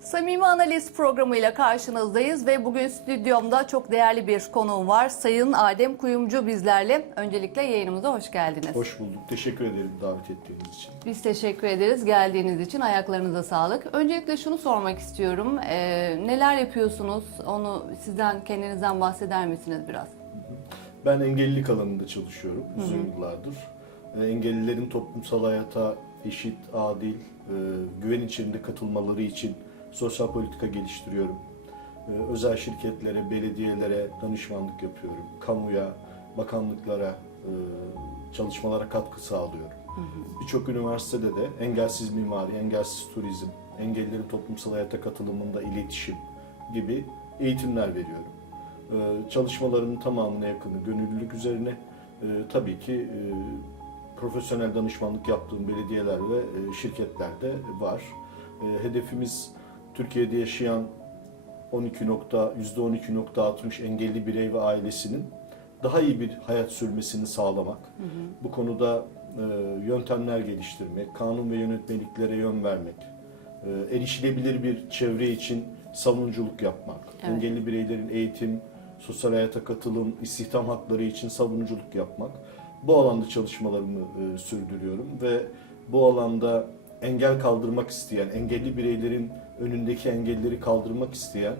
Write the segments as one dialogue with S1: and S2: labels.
S1: Samimi Analiz programıyla karşınızdayız ve bugün stüdyomda çok değerli bir konuğum var. Sayın Adem Kuyumcu bizlerle. Öncelikle yayınımıza hoş geldiniz.
S2: Hoş bulduk. Teşekkür ederim davet ettiğiniz için.
S1: Biz teşekkür ederiz geldiğiniz için. Ayaklarınıza sağlık. Öncelikle şunu sormak istiyorum. Ee, neler yapıyorsunuz? Onu sizden, kendinizden bahseder misiniz biraz?
S2: Ben engellilik alanında çalışıyorum uzun yıllardır. Ee, Engellilerin toplumsal hayata eşit, adil, e, güven içinde katılmaları için sosyal politika geliştiriyorum. Ee, Özel şirketlere, belediyelere danışmanlık yapıyorum. Kamuya, bakanlıklara, e, çalışmalara katkı sağlıyorum. Birçok üniversitede de engelsiz mimari, engelsiz turizm, engellilerin toplumsal hayata katılımında iletişim gibi eğitimler veriyorum. Ee, Çalışmalarımın tamamına yakını gönüllülük üzerine. Ee, Tabii ki e, profesyonel danışmanlık yaptığım belediyeler ve e, şirketlerde var. E, Hedefimiz Türkiye'de yaşayan 12 nokta, %12.60 engelli birey ve ailesinin daha iyi bir hayat sürmesini sağlamak. Bu konuda e, yöntemler geliştirmek, kanun ve yönetmeliklere yön vermek, e, erişilebilir bir çevre için savunuculuk yapmak, Evet. engelli bireylerin eğitim, sosyal hayata katılım, istihdam hakları için savunuculuk yapmak. Bu alanda çalışmalarımı e, sürdürüyorum ve bu alanda engel kaldırmak isteyen, engelli bireylerin önündeki engelleri kaldırmak isteyen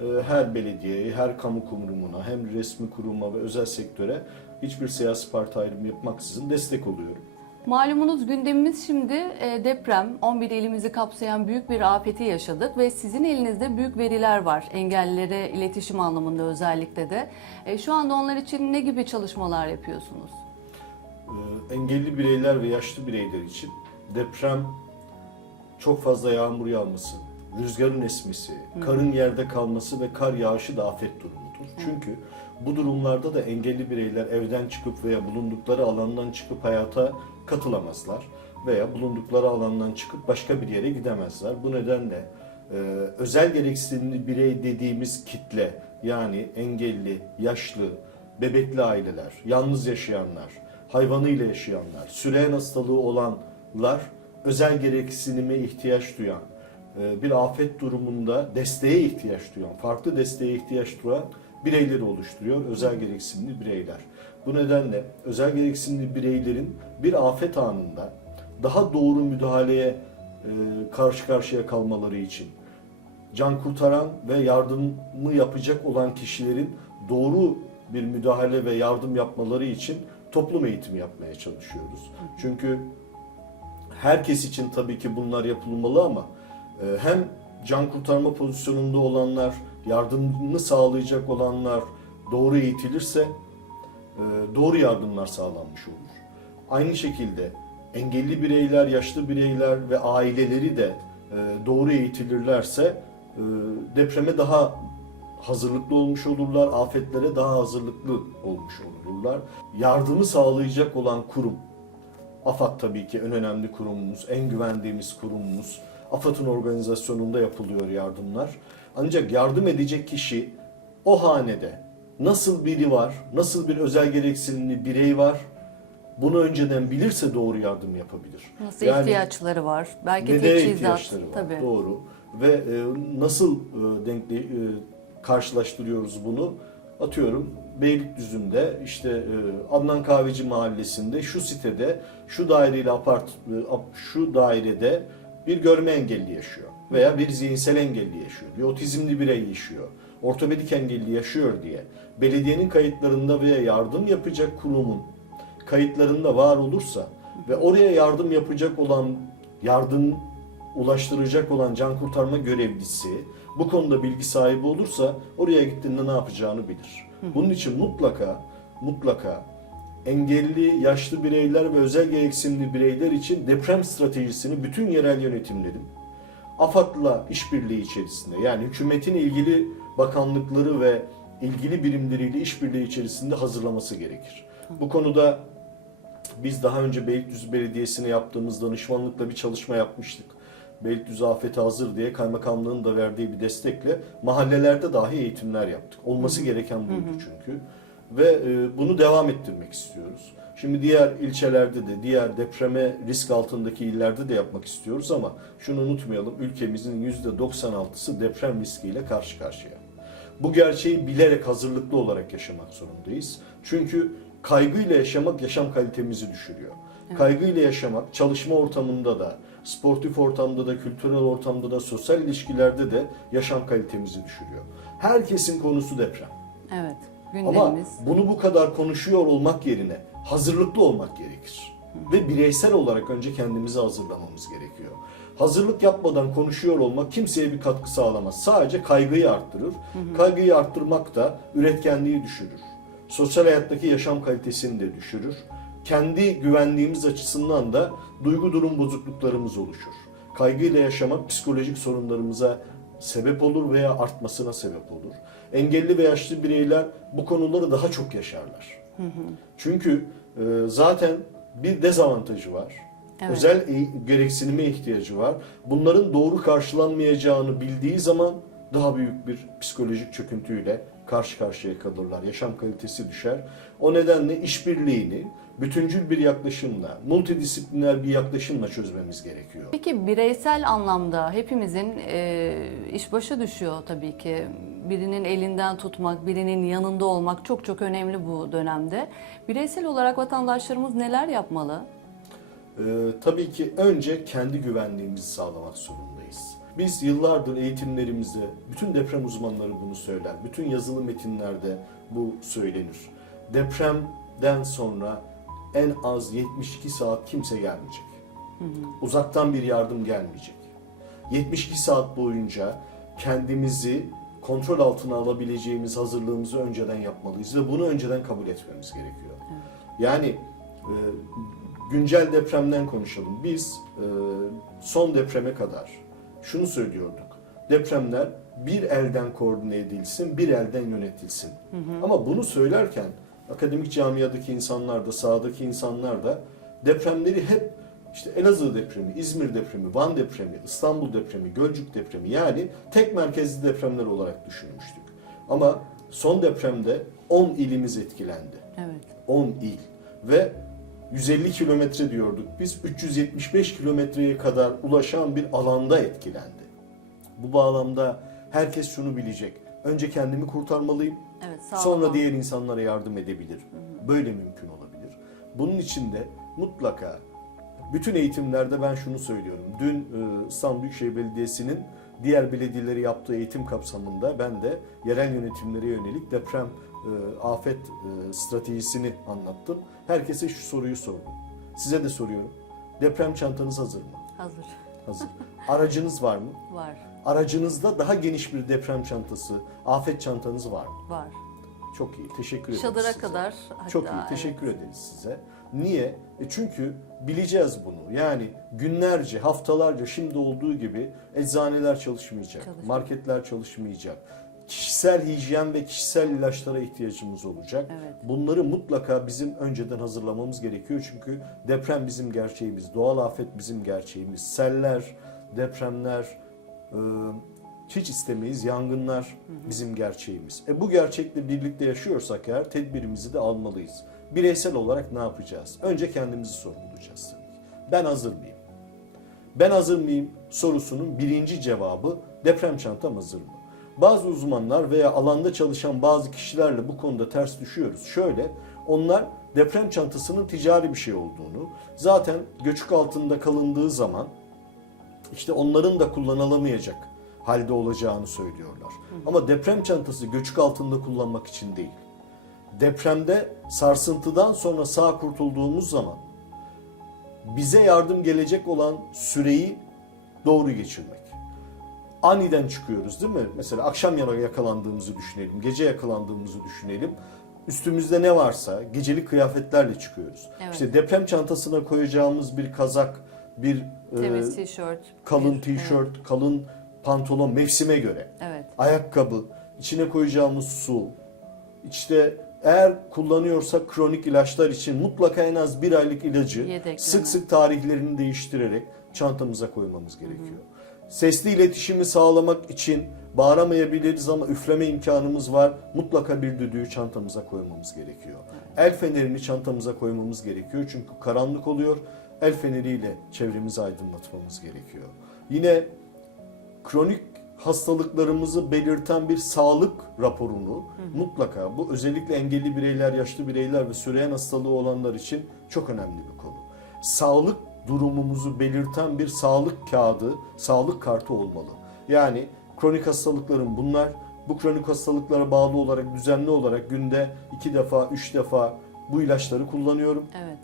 S2: e, her belediyeye, her kamu kurumuna, hem resmi kuruma ve özel sektöre hiçbir siyasi parti ayrımı yapmaksızın destek oluyorum.
S1: Malumunuz gündemimiz şimdi e, deprem. 11 ilimizi kapsayan büyük bir afeti yaşadık ve sizin elinizde büyük veriler var. Engellilere iletişim anlamında özellikle de. E, Şu anda onlar için ne gibi çalışmalar yapıyorsunuz?
S2: Engelli bireyler ve yaşlı bireyler için deprem çok fazla yağmur yağması, rüzgarın esmesi, karın yerde kalması ve kar yağışı da afet durumudur. Çünkü bu durumlarda da engelli bireyler evden çıkıp veya bulundukları alandan çıkıp hayata katılamazlar veya bulundukları alandan çıkıp başka bir yere gidemezler. Bu nedenle e, özel gereksinimli birey dediğimiz kitle yani engelli, yaşlı, bebekli aileler, yalnız yaşayanlar, hayvanıyla yaşayanlar, süreyen hastalığı olanlar özel gereksinime ihtiyaç duyan, e, bir afet durumunda desteğe ihtiyaç duyan, farklı desteğe ihtiyaç duyan bireyleri oluşturuyor özel gereksinimli bireyler. Bu nedenle özel gereksinimli bireylerin bir afet anında daha doğru müdahaleye e, karşı karşıya kalmaları için can kurtaran ve yardımı yapacak olan kişilerin doğru bir müdahale ve yardım yapmaları için toplum eğitimi yapmaya çalışıyoruz. Çünkü herkes için tabii ki bunlar yapılmalı ama e, hem can kurtarma pozisyonunda olanlar, yardımını sağlayacak olanlar doğru eğitilirse e, doğru yardımlar sağlanmış olur. Aynı şekilde engelli bireyler, yaşlı bireyler ve aileleri de e, doğru eğitilirlerse depreme daha hazırlıklı olmuş olurlar, afetlere daha hazırlıklı olmuş olurlar. Yardımı sağlayacak olan kurum, AFAD tabii ki en önemli kurumumuz, en güvendiğimiz kurumumuz. AFAD'ın organizasyonunda yapılıyor yardımlar. Ancak yardım edecek kişi o hanede nasıl biri var, nasıl bir özel gereksinimli birey var, bunu önceden bilirse doğru yardım yapabilir.
S1: Nasıl Yani- ihtiyaçları var?
S2: Belki Neye teçhizat. Tabii. Doğru. Ve e, nasıl e, denkli e, karşılaştırıyoruz bunu? Atıyorum Beylikdüzü'nde işte e, Adnan Kahveci Mahallesi'nde şu sitede şu daireyle apart e, şu dairede bir görme engelli yaşıyor veya bir zihinsel engelli yaşıyor. Bir otizmli birey yaşıyor. Ortopedik engelli yaşıyor diye belediyenin kayıtlarında veya yardım yapacak kurumun kayıtlarında var olursa ve oraya yardım yapacak olan, yardım ulaştıracak olan can kurtarma görevlisi bu konuda bilgi sahibi olursa oraya gittiğinde ne yapacağını bilir. Bunun için mutlaka mutlaka engelli, yaşlı bireyler ve özel gereksinimli bireyler için deprem stratejisini bütün yerel yönetimlerin AFAD'la işbirliği içerisinde yani hükümetin ilgili bakanlıkları ve ilgili birimleriyle işbirliği içerisinde hazırlaması gerekir. Bu konuda biz daha önce Beylikdüzü Belediyesi'ne yaptığımız danışmanlıkla bir çalışma yapmıştık. Beylikdüzü afete hazır diye kaymakamlığın da verdiği bir destekle mahallelerde dahi eğitimler yaptık. Olması gereken buydu çünkü. Ve e, bunu devam ettirmek istiyoruz. Şimdi diğer ilçelerde de, diğer depreme risk altındaki illerde de yapmak istiyoruz ama şunu unutmayalım, ülkemizin %96'sı deprem riskiyle karşı karşıya. Bu gerçeği bilerek hazırlıklı olarak yaşamak zorundayız. Çünkü kaygıyla yaşamak yaşam kalitemizi düşürüyor. Kaygıyla yaşamak çalışma ortamında da, sportif ortamda da, kültürel ortamda da, sosyal ilişkilerde de yaşam kalitemizi düşürüyor. Herkesin konusu deprem.
S1: Evet. Ama Gündemimiz.
S2: bunu bu kadar konuşuyor olmak yerine hazırlıklı olmak gerekir. Ve bireysel olarak önce kendimizi hazırlamamız gerekiyor. Hazırlık yapmadan konuşuyor olmak kimseye bir katkı sağlamaz. Sadece kaygıyı arttırır. Kaygıyı arttırmak da üretkenliği düşürür. Sosyal hayattaki yaşam kalitesini de düşürür. Kendi güvenliğimiz açısından da duygu durum bozukluklarımız oluşur. Kaygıyla yaşamak psikolojik sorunlarımıza sebep olur veya artmasına sebep olur. Engelli ve yaşlı bireyler bu konuları daha çok yaşarlar. Çünkü e, zaten bir dezavantajı var. Evet. Özel e- gereksinime ihtiyacı var. Bunların doğru karşılanmayacağını bildiği zaman daha büyük bir psikolojik çöküntüyle karşı karşıya kalırlar. Yaşam kalitesi düşer. O nedenle işbirliğini bütüncül bir yaklaşımla, multidisipliner bir yaklaşımla çözmemiz gerekiyor.
S1: Peki bireysel anlamda hepimizin e, iş başı düşüyor tabii ki. Birinin elinden tutmak, birinin yanında olmak çok çok önemli bu dönemde. Bireysel olarak vatandaşlarımız neler yapmalı?
S2: Ee, tabii ki önce kendi güvenliğimizi sağlamak zorundayız. Biz yıllardır eğitimlerimizde, bütün deprem uzmanları bunu söyler, bütün yazılı metinlerde bu söylenir. Depremden sonra en az 72 saat kimse gelmeyecek. Uzaktan bir yardım gelmeyecek. 72 saat boyunca kendimizi kontrol altına alabileceğimiz hazırlığımızı önceden yapmalıyız ve bunu önceden kabul etmemiz gerekiyor. Yani e, güncel depremden konuşalım. Biz e, son depreme kadar şunu söylüyorduk. Depremler bir elden koordine edilsin, bir elden yönetilsin. Ama bunu söylerken akademik camiadaki insanlar da, sahadaki insanlar da depremleri hep işte Elazığ depremi, İzmir depremi, Van depremi, İstanbul depremi, Gölcük depremi yani tek merkezli depremler olarak düşünmüştük. Ama son depremde 10 ilimiz etkilendi. Evet. 10 il ve 150 kilometre diyorduk. Biz 375 kilometreye kadar ulaşan bir alanda etkilendi. Bu bağlamda herkes şunu bilecek. Önce kendimi kurtarmalıyım. Evet, sağ Sonra olun. diğer insanlara yardım edebilir. Böyle mümkün olabilir. Bunun için de mutlaka bütün eğitimlerde ben şunu söylüyorum. Dün e, İstanbul Büyükşehir Belediyesi'nin diğer belediyeleri yaptığı eğitim kapsamında ben de yerel yönetimlere yönelik deprem e, afet e, stratejisini anlattım. Herkese şu soruyu sordum. Size de soruyorum. Deprem çantanız hazır mı? Hazır. Hazır. Aracınız var mı? Var. Aracınızda daha geniş bir deprem çantası, afet çantanız var mı? Var. Çok iyi. Teşekkür ederiz.
S1: Çadıra size. kadar. Hatta,
S2: Çok iyi. Teşekkür evet. ederiz size. Niye? E çünkü bileceğiz bunu. Yani günlerce, haftalarca şimdi olduğu gibi eczaneler çalışmayacak, Çalışmayacak. marketler çalışmayacak. Kişisel hijyen ve kişisel ilaçlara ihtiyacımız olacak. Evet. Bunları mutlaka bizim önceden hazırlamamız gerekiyor. Çünkü deprem bizim gerçeğimiz, doğal afet bizim gerçeğimiz. Seller, depremler, e, hiç istemeyiz. Yangınlar bizim gerçeğimiz. E bu gerçekle birlikte yaşıyorsak eğer tedbirimizi de almalıyız. Bireysel olarak ne yapacağız? Önce kendimizi sorgulayacağız tabii ki. Ben hazır mıyım? Ben hazır mıyım sorusunun birinci cevabı deprem çantam hazır mı? Bazı uzmanlar veya alanda çalışan bazı kişilerle bu konuda ters düşüyoruz. Şöyle, onlar deprem çantasının ticari bir şey olduğunu, zaten göçük altında kalındığı zaman işte onların da kullanılamayacak halde olacağını söylüyorlar. Ama deprem çantası göçük altında kullanmak için değil. Depremde sarsıntıdan sonra sağ kurtulduğumuz zaman bize yardım gelecek olan süreyi doğru geçirmek. Aniden çıkıyoruz değil mi? Mesela akşam yakalandığımızı düşünelim, gece yakalandığımızı düşünelim. Üstümüzde ne varsa gecelik kıyafetlerle çıkıyoruz. Evet. İşte deprem çantasına koyacağımız bir kazak, bir Temiz e, tişört. kalın tişört, kalın pantolon mevsime göre. Evet. Ayakkabı, içine koyacağımız su. İşte eğer kullanıyorsak kronik ilaçlar için mutlaka en az bir aylık ilacı Yedekleme. sık sık tarihlerini değiştirerek çantamıza koymamız gerekiyor. Sesli iletişimi sağlamak için bağıramayabiliriz ama üfleme imkanımız var. Mutlaka bir düdüğü çantamıza koymamız gerekiyor. El fenerini çantamıza koymamız gerekiyor çünkü karanlık oluyor. El feneriyle çevremizi aydınlatmamız gerekiyor. Yine kronik hastalıklarımızı belirten bir sağlık raporunu mutlaka bu özellikle engelli bireyler, yaşlı bireyler ve süreyen hastalığı olanlar için çok önemli bir konu. Sağlık durumumuzu belirten bir sağlık kağıdı, sağlık kartı olmalı. Yani kronik hastalıklarım bunlar. Bu kronik hastalıklara bağlı olarak düzenli olarak günde iki defa, üç defa bu ilaçları kullanıyorum Evet.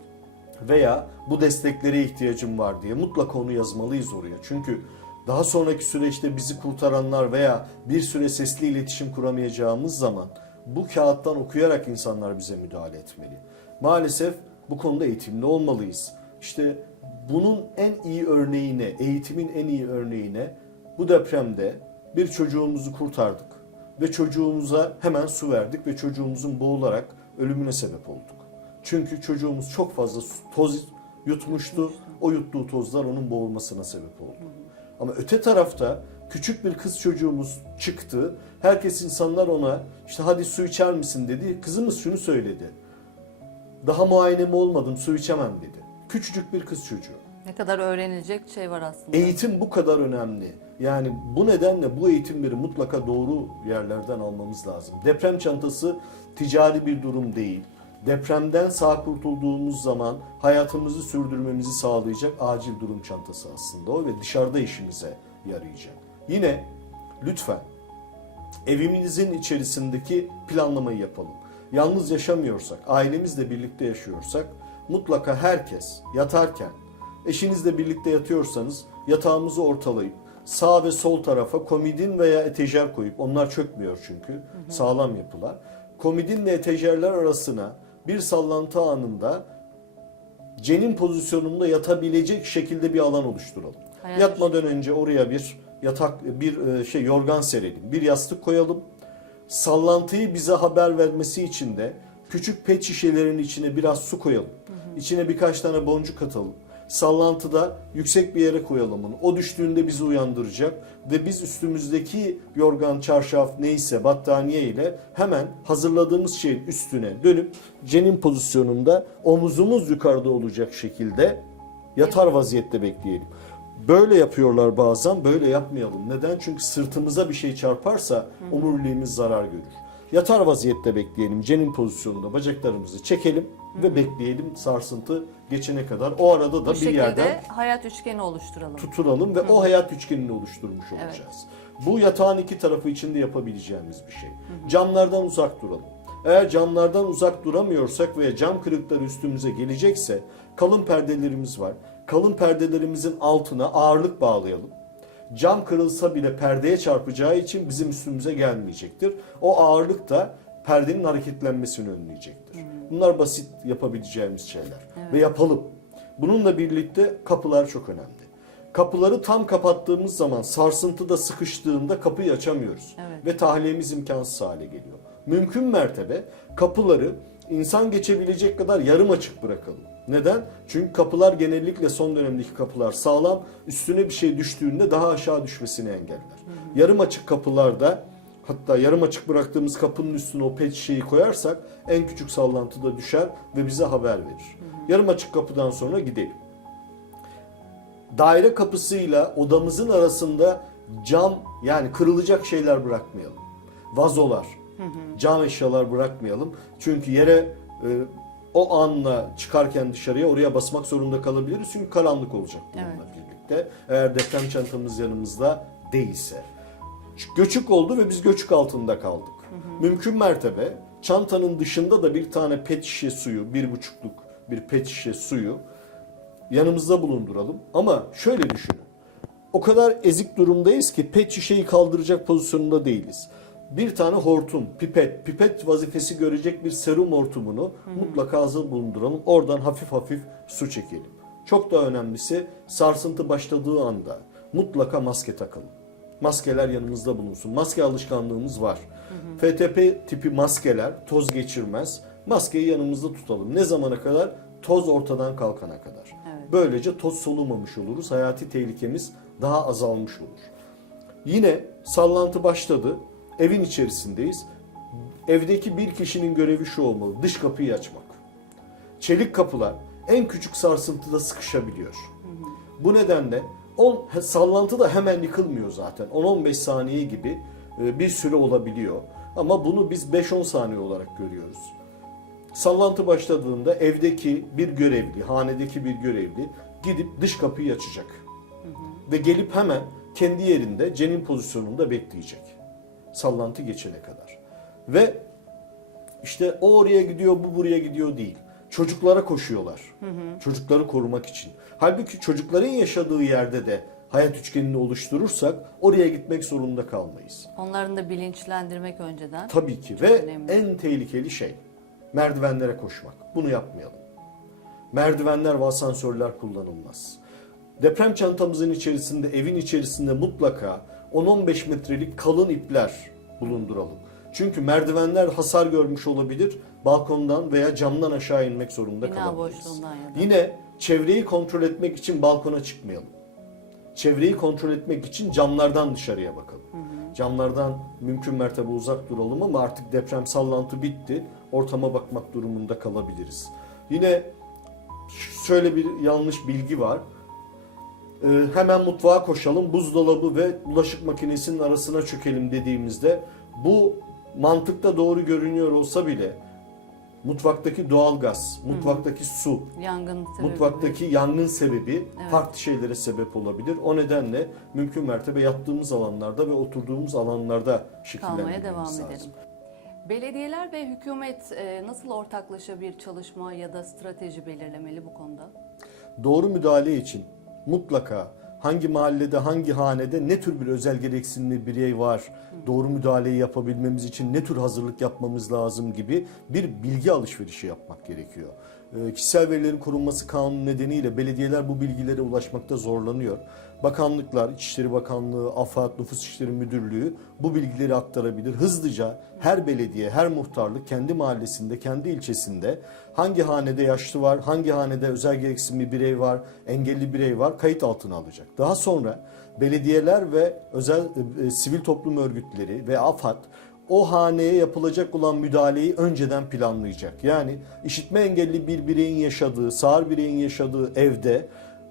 S2: veya bu desteklere ihtiyacım var diye mutlaka onu yazmalıyız oraya. Çünkü daha sonraki süreçte bizi kurtaranlar veya bir süre sesli iletişim kuramayacağımız zaman bu kağıttan okuyarak insanlar bize müdahale etmeli. Maalesef bu konuda eğitimli olmalıyız. İşte bunun en iyi örneğine, eğitimin en iyi örneğine bu depremde bir çocuğumuzu kurtardık ve çocuğumuza hemen su verdik ve çocuğumuzun boğularak ölümüne sebep olduk. Çünkü çocuğumuz çok fazla toz yutmuştu. O yuttuğu tozlar onun boğulmasına sebep oldu. Ama öte tarafta küçük bir kız çocuğumuz çıktı. Herkes insanlar ona işte hadi su içer misin dedi. Kızımız şunu söyledi. Daha muayenem olmadım su içemem dedi. Küçücük bir kız çocuğu.
S1: Ne kadar öğrenilecek şey var aslında.
S2: Eğitim bu kadar önemli. Yani bu nedenle bu eğitimleri mutlaka doğru yerlerden almamız lazım. Deprem çantası ticari bir durum değil. Depremden sağ kurtulduğumuz zaman hayatımızı sürdürmemizi sağlayacak acil durum çantası aslında o ve dışarıda işimize yarayacak. Yine lütfen evimizin içerisindeki planlamayı yapalım. Yalnız yaşamıyorsak, ailemizle birlikte yaşıyorsak mutlaka herkes yatarken eşinizle birlikte yatıyorsanız yatağımızı ortalayıp sağ ve sol tarafa komodin veya etejer koyup onlar çökmüyor çünkü sağlam yapılar. Komodinle etejerler arasına bir sallantı anında cenin pozisyonunda yatabilecek şekilde bir alan oluşturalım. Hayal Yatmadan önce oraya bir yatak bir e, şey yorgan serelim. Bir yastık koyalım. Sallantıyı bize haber vermesi için de küçük pet şişelerin içine biraz su koyalım. İçine birkaç tane boncuk atalım. Sallantıda yüksek bir yere koyalım onu. O düştüğünde bizi uyandıracak ve biz üstümüzdeki yorgan, çarşaf neyse battaniye ile hemen hazırladığımız şeyin üstüne dönüp cenin pozisyonunda omuzumuz yukarıda olacak şekilde yatar vaziyette bekleyelim. Böyle yapıyorlar bazen, böyle yapmayalım. Neden? Çünkü sırtımıza bir şey çarparsa omuriliğimiz zarar görür. Yatar vaziyette bekleyelim. Cenin pozisyonunda bacaklarımızı çekelim ve bekleyelim sarsıntı geçene kadar. O arada da Bu bir şekilde yerden
S1: hayat üçgeni oluşturalım.
S2: tutunalım ve o hayat üçgenini oluşturmuş olacağız. Bu yatağın iki tarafı içinde yapabileceğimiz bir şey. Camlardan uzak duralım. Eğer camlardan uzak duramıyorsak veya cam kırıkları üstümüze gelecekse kalın perdelerimiz var. Kalın perdelerimizin altına ağırlık bağlayalım. Cam kırılsa bile perdeye çarpacağı için bizim üstümüze gelmeyecektir. O ağırlık da perdenin hareketlenmesini önleyecektir. Bunlar basit yapabileceğimiz şeyler ve yapalım. Bununla birlikte kapılar çok önemli. Kapıları tam kapattığımız zaman sarsıntıda sıkıştığında kapıyı açamıyoruz. Evet. Ve tahliyemiz imkansız hale geliyor. Mümkün mertebe kapıları insan geçebilecek kadar yarım açık bırakalım. Neden? Çünkü kapılar genellikle son dönemdeki kapılar sağlam. Üstüne bir şey düştüğünde daha aşağı düşmesini engeller. Yarım açık kapılarda hatta yarım açık bıraktığımız kapının üstüne o pet şişeyi koyarsak en küçük sallantıda düşer ve bize haber verir. Yarım açık kapıdan sonra gidelim daire kapısıyla odamızın arasında cam yani kırılacak şeyler bırakmayalım. Vazolar, cam eşyalar bırakmayalım. Çünkü yere e, o anla çıkarken dışarıya oraya basmak zorunda kalabiliriz. Çünkü karanlık olacak bununla Evet. birlikte. Eğer deprem çantamız yanımızda değilse. Göçük oldu ve biz göçük altında kaldık. Mümkün mertebe çantanın dışında da bir tane pet şişe suyu, bir buçukluk bir pet şişe suyu yanımızda bulunduralım. Ama şöyle düşünün. O kadar ezik durumdayız ki pet şişeyi kaldıracak pozisyonunda değiliz. Bir tane hortum, pipet, pipet vazifesi görecek bir serum hortumunu mutlaka hazır bulunduralım. Oradan hafif hafif su çekelim. Çok daha önemlisi sarsıntı başladığı anda mutlaka maske takalım. Maskeler yanımızda bulunsun. Maske alışkanlığımız var. FTP tipi maskeler toz geçirmez. Maskeyi yanımızda tutalım. Ne zamana kadar? Toz ortadan kalkana kadar. Evet. Böylece toz solumamış oluruz. Hayati tehlikemiz daha azalmış olur. Yine sallantı başladı. Evin içerisindeyiz. Evdeki bir kişinin görevi şu olmalı. Dış kapıyı açmak. Çelik kapılar en küçük sarsıntıda sıkışabiliyor. Bu nedenle on, sallantı da hemen yıkılmıyor zaten. 10-15 saniye gibi e, bir süre olabiliyor. Ama bunu biz 5-10 saniye olarak görüyoruz. Sallantı başladığında evdeki bir görevli, hanedeki bir görevli gidip dış kapıyı açacak. Ve gelip hemen kendi yerinde cenin pozisyonunda bekleyecek. Sallantı geçene kadar. Ve işte o oraya gidiyor, bu buraya gidiyor değil. Çocuklara koşuyorlar. Çocukları korumak için. Halbuki çocukların yaşadığı yerde de hayat üçgenini oluşturursak oraya gitmek zorunda kalmayız.
S1: Onların da bilinçlendirmek önceden.
S2: Tabii ki Çok ve önemli. en tehlikeli şey merdivenlere koşmak. Bunu yapmayalım. Merdivenler ve asansörler kullanılmaz. Deprem çantamızın içerisinde, evin içerisinde mutlaka 10-15 metrelik kalın ipler bulunduralım. Çünkü merdivenler hasar görmüş olabilir. Balkondan veya camdan aşağı inmek zorunda Bina kalabiliriz. Yine çevreyi kontrol etmek için balkona çıkmayalım. Çevreyi kontrol etmek için camlardan dışarıya bakalım. Camlardan mümkün mertebe uzak duralım ama artık deprem sallantı bitti. Ortama bakmak durumunda kalabiliriz. Yine şöyle bir yanlış bilgi var. Ee, hemen mutfağa koşalım, buzdolabı ve bulaşık makinesinin arasına çökelim dediğimizde bu mantıkta doğru görünüyor olsa bile mutfaktaki doğalgaz, mutfaktaki su, Yangın sebebi. mutfaktaki yangın sebebi Evet. farklı şeylere sebep olabilir. O nedenle mümkün mertebe yattığımız alanlarda ve oturduğumuz alanlarda kalmaya şekillendirmemiz devam lazım. edelim.
S1: Belediyeler ve hükümet e, nasıl ortaklaşa bir çalışma ya da strateji belirlemeli bu konuda?
S2: Doğru müdahale için mutlaka hangi mahallede, hangi hanede ne tür bir özel gereksinimli birey var, doğru müdahaleyi yapabilmemiz için ne tür hazırlık yapmamız lazım gibi bir bilgi alışverişi yapmak gerekiyor. Ee, Kişisel verilerin korunması kanunu nedeniyle belediyeler bu bilgilere ulaşmakta zorlanıyor. Bakanlıklar, İçişleri Bakanlığı, AFAD, Nüfus İşleri Müdürlüğü bu bilgileri aktarabilir. Hızlıca her belediye, her muhtarlık kendi mahallesinde, kendi ilçesinde hangi hanede yaşlı var, hangi hanede özel gereksinimli birey var, engelli birey var kayıt altına alacak. Daha sonra belediyeler ve özel e, e, sivil toplum örgütleri ve AFAD o haneye yapılacak olan müdahaleyi önceden planlayacak. Yani işitme engelli bir bireyin yaşadığı, sağır bireyin yaşadığı evde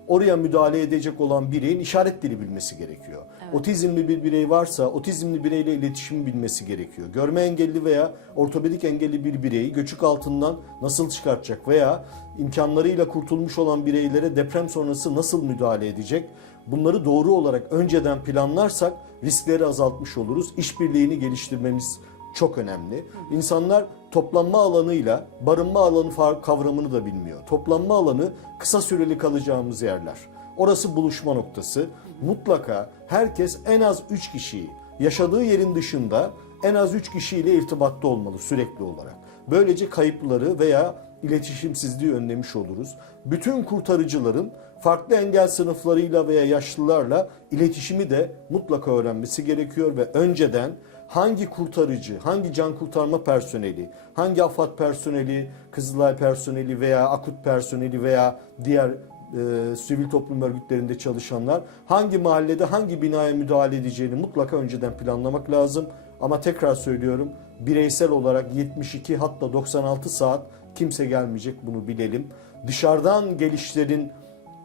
S2: oraya müdahale edecek olan bireyin işaret dili bilmesi gerekiyor. Otizmli bir birey varsa otizmli bireyle iletişim bilmesi gerekiyor. Görme engelli veya ortopedik engelli bir bireyi göçük altından nasıl çıkartacak veya imkanlarıyla kurtulmuş olan bireylere deprem sonrası nasıl müdahale edecek? Bunları doğru olarak önceden planlarsak riskleri azaltmış oluruz. İşbirliğini geliştirmemiz çok önemli. İnsanlar toplanma alanıyla barınma alanı kavramını da bilmiyor. Toplanma alanı kısa süreli kalacağımız yerler. Orası buluşma noktası. Mutlaka herkes en az 3 kişiyi yaşadığı yerin dışında en az 3 kişiyle irtibatta olmalı sürekli olarak. Böylece kayıpları veya iletişimsizliği önlemiş oluruz. Bütün kurtarıcıların farklı engel sınıflarıyla veya yaşlılarla iletişimi de mutlaka öğrenmesi gerekiyor ve önceden hangi kurtarıcı, hangi can kurtarma personeli, hangi AFAD personeli, Kızılay personeli veya akut personeli veya diğer e, sivil toplum örgütlerinde çalışanlar hangi mahallede hangi binaya müdahale edeceğini mutlaka önceden planlamak lazım. Ama tekrar söylüyorum bireysel olarak 72 hatta 96 saat kimse gelmeyecek bunu bilelim. Dışarıdan gelişlerin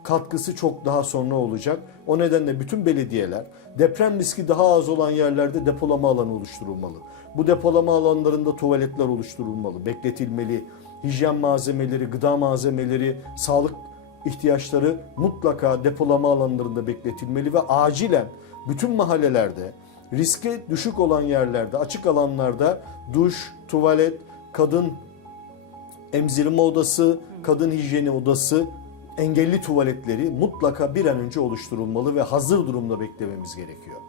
S2: katkısı çok daha sonra olacak. O nedenle bütün belediyeler deprem riski daha az olan yerlerde depolama alanı oluşturulmalı. Bu depolama alanlarında tuvaletler oluşturulmalı, bekletilmeli. Hijyen malzemeleri, gıda malzemeleri, sağlık ihtiyaçları mutlaka depolama alanlarında bekletilmeli ve acilen bütün mahallelerde riske düşük olan yerlerde, açık alanlarda duş, tuvalet, kadın emzirme odası, kadın hijyeni odası, engelli tuvaletleri mutlaka bir an önce oluşturulmalı ve hazır durumda beklememiz gerekiyor.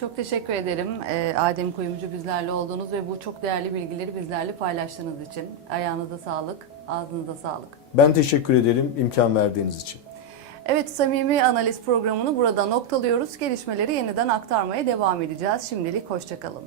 S1: Çok teşekkür ederim e, Adem Kuyumcu bizlerle olduğunuz ve bu çok değerli bilgileri bizlerle paylaştığınız için. Ayağınıza sağlık, ağzınıza sağlık.
S2: Ben teşekkür ederim imkan verdiğiniz için.
S1: Evet, Samimi Analiz programını burada noktalıyoruz. Gelişmeleri yeniden aktarmaya devam edeceğiz. Şimdilik hoşçakalın.